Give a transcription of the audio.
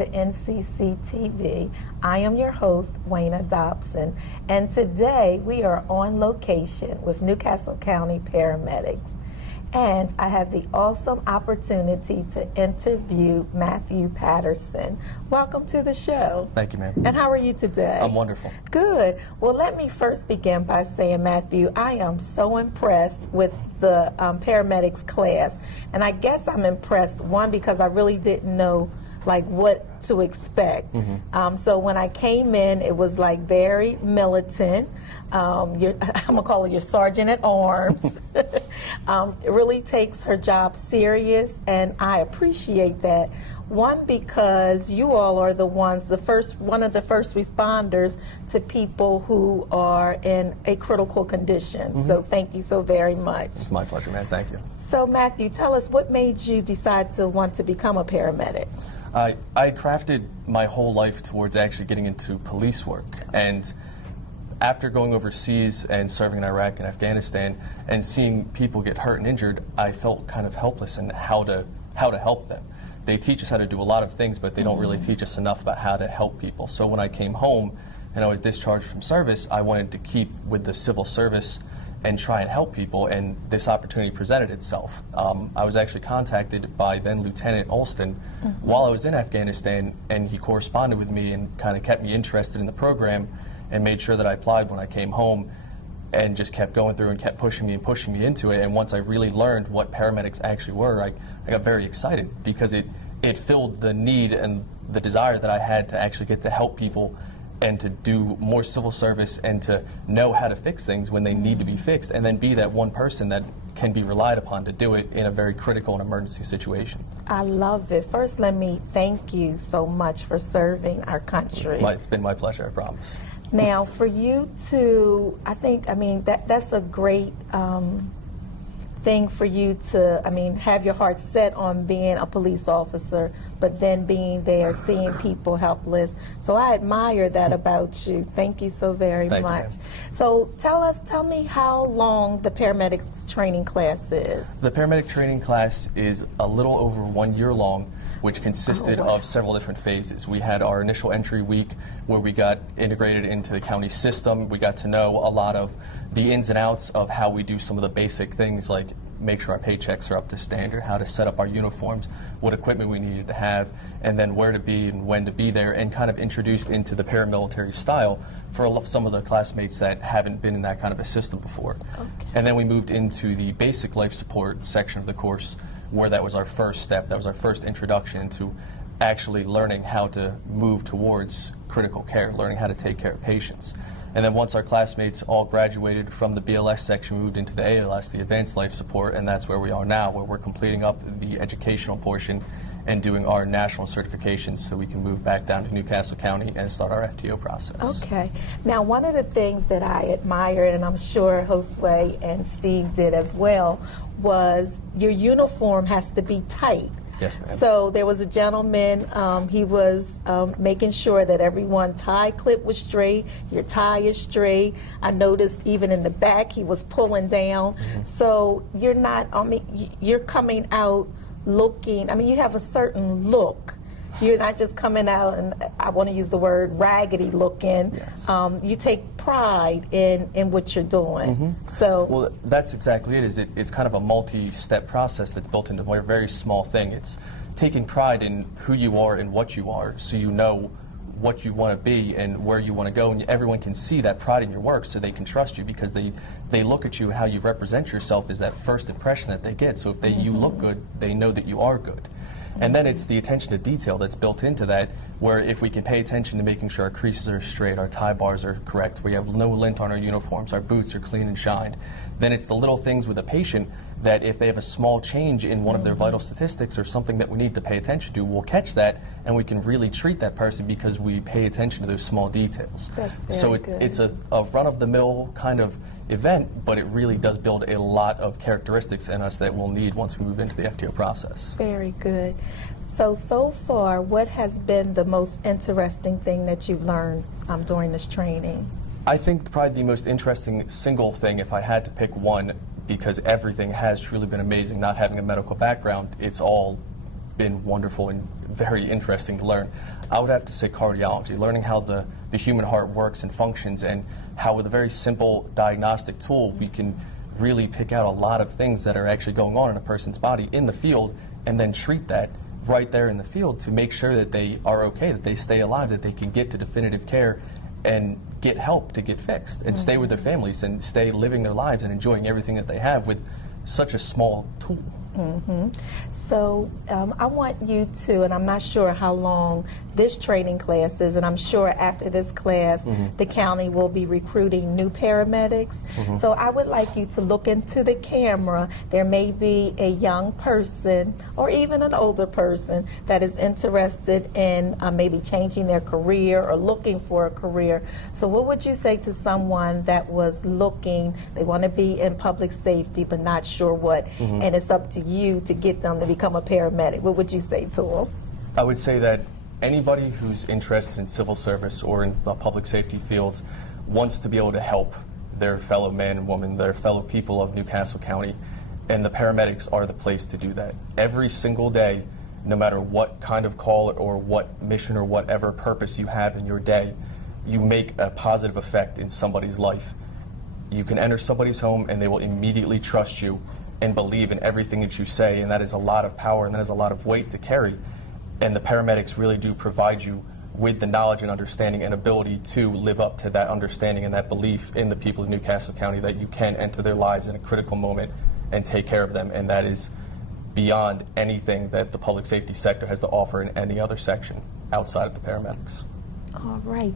to NCC TV. I am your host, Wayna Dobson, and today we are on location with Newcastle County Paramedics. And I have the awesome opportunity to interview Matthew Patterson. Welcome to the show. Thank you, ma'am. And how are you today? I'm wonderful. Good. Well, let me first begin by saying, Matthew, I am so impressed with the paramedics class. And I guess I'm impressed, one, because I really didn't know like what to expect. So when I came in, it was like very militant. I'm gonna call her your sergeant at arms. It really takes her job serious, and I appreciate that. One, because you all are the ones, one of the first responders to people who are in a critical condition. So thank you so very much. It's my pleasure, man. Thank you. So Matthew, tell us what made you decide to want to become a paramedic? I crafted my whole life towards actually getting into police work, and after going overseas and serving in Iraq and Afghanistan and seeing people get hurt and injured, I felt kind of helpless in how to help them. They teach us how to do a lot of things, but they don't really teach us enough about how to help people. So when I came home and I was discharged from service, I wanted to keep with the civil service and try and help people, and this opportunity presented itself. I was actually contacted by then Lieutenant Alston while I was in Afghanistan, and he corresponded with me and kind of kept me interested in the program and made sure that I applied when I came home, and just kept going through and kept pushing me into it. And once I really learned what paramedics actually were, I got very excited because it filled the need and the desire that I had to actually get to help people and to do more civil service and to know how to fix things when they need to be fixed, and then be that one person that can be relied upon to do it in a very critical and emergency situation. I love it. First, let me thank you so much for serving our country. It's been my pleasure, I promise. Now, for you to, that's a great thing for you to, have your heart set on being a police officer, but then being there, seeing people helpless. So I admire that about you. Thank you so very much. So tell me how long the paramedics training class is. The paramedic training class is a little over 1 year long, which consisted of several different phases. We had our initial entry week where we got integrated into the county system. We got to know a lot of the ins and outs of how we do some of the basic things, like make sure our paychecks are up to standard, how to set up our uniforms, what equipment we needed to have, and then where to be and when to be there, and kind of introduced into the paramilitary style for some of the classmates that haven't been in that kind of a system before. And then we moved into the basic life support section of the course, where that was our first step, that was our first introduction to actually learning how to move towards critical care, learning how to take care of patients. And then once our classmates all graduated from the BLS section, we moved into the ALS, the Advanced Life Support, and that's where we are now, where we're completing up the educational portion and doing our national certifications so we can move back down to Newcastle County and start our FTO process. Okay. Now, one of the things that I admire, and I'm sure Josue and Steve did as well, was your uniform has to be tight. Yes, ma'am. So there was a gentleman, he was making sure that everyone tie clip was straight, your tie is straight. I noticed even in the back he was pulling down. So you're not, you're coming out looking, you have a certain look. You're not just coming out, and I want to use the word raggedy looking. Yes. You take pride in what you're doing. So, well, that's exactly it. It's kind of a multi-step process that's built into a very small thing. It's taking pride in who you are and what you are, so you know what you want to be and where you want to go, and everyone can see that pride in your work, so they can trust you because they look at you, how you represent yourself is that first impression that they get. So if you look good, they know that you are good. And then it's the attention to detail that's built into that, where if we can pay attention to making sure our creases are straight, our tie bars are correct, we have no lint on our uniforms, our boots are clean and shined, then it's the little things with a patient that if they have a small change in one of their vital statistics or something that we need to pay attention to, we'll catch that and we can really treat that person because we pay attention to those small details. That's very so good. It's a run-of-the-mill kind of event, but it really does build a lot of characteristics in us that we'll need once we move into the FTO process. Very good. So far, what has been the most interesting thing that you've learned during this training? I think probably the most interesting single thing, if I had to pick one, because everything has truly been amazing, not having a medical background, it's all been wonderful and very interesting to learn. I would have to say cardiology, learning how the human heart works and functions, and how with a very simple diagnostic tool we can really pick out a lot of things that are actually going on in a person's body in the field, and then treat that right there in the field to make sure that they are okay, that they stay alive, that they can get to definitive care and get help to get fixed, and stay with their families and stay living their lives and enjoying everything that they have with such a small tool. So I want you to, and I'm not sure how long this training class is, and I'm sure after this class the county will be recruiting new paramedics. So I would like you to look into the camera. There may be a young person or even an older person that is interested in maybe changing their career or looking for a career. So what would you say to someone that was looking, they want to be in public safety but not sure what, and it's up to you to get them to become a paramedic? What would you say to them? I would say that anybody who's interested in civil service or in the public safety fields wants to be able to help their fellow man and woman, their fellow people of Newcastle County, and the paramedics are the place to do that. Every single day, no matter what kind of call or what mission or whatever purpose you have in your day, you make a positive effect in somebody's life. You can enter somebody's home and they will immediately trust you and believe in everything that you say, and that is a lot of power and that is a lot of weight to carry. And the paramedics really do provide you with the knowledge and understanding and ability to live up to that understanding and that belief in the people of Newcastle County that you can enter their lives in a critical moment and take care of them, and that is beyond anything that the public safety sector has to offer in any other section outside of the paramedics. All right.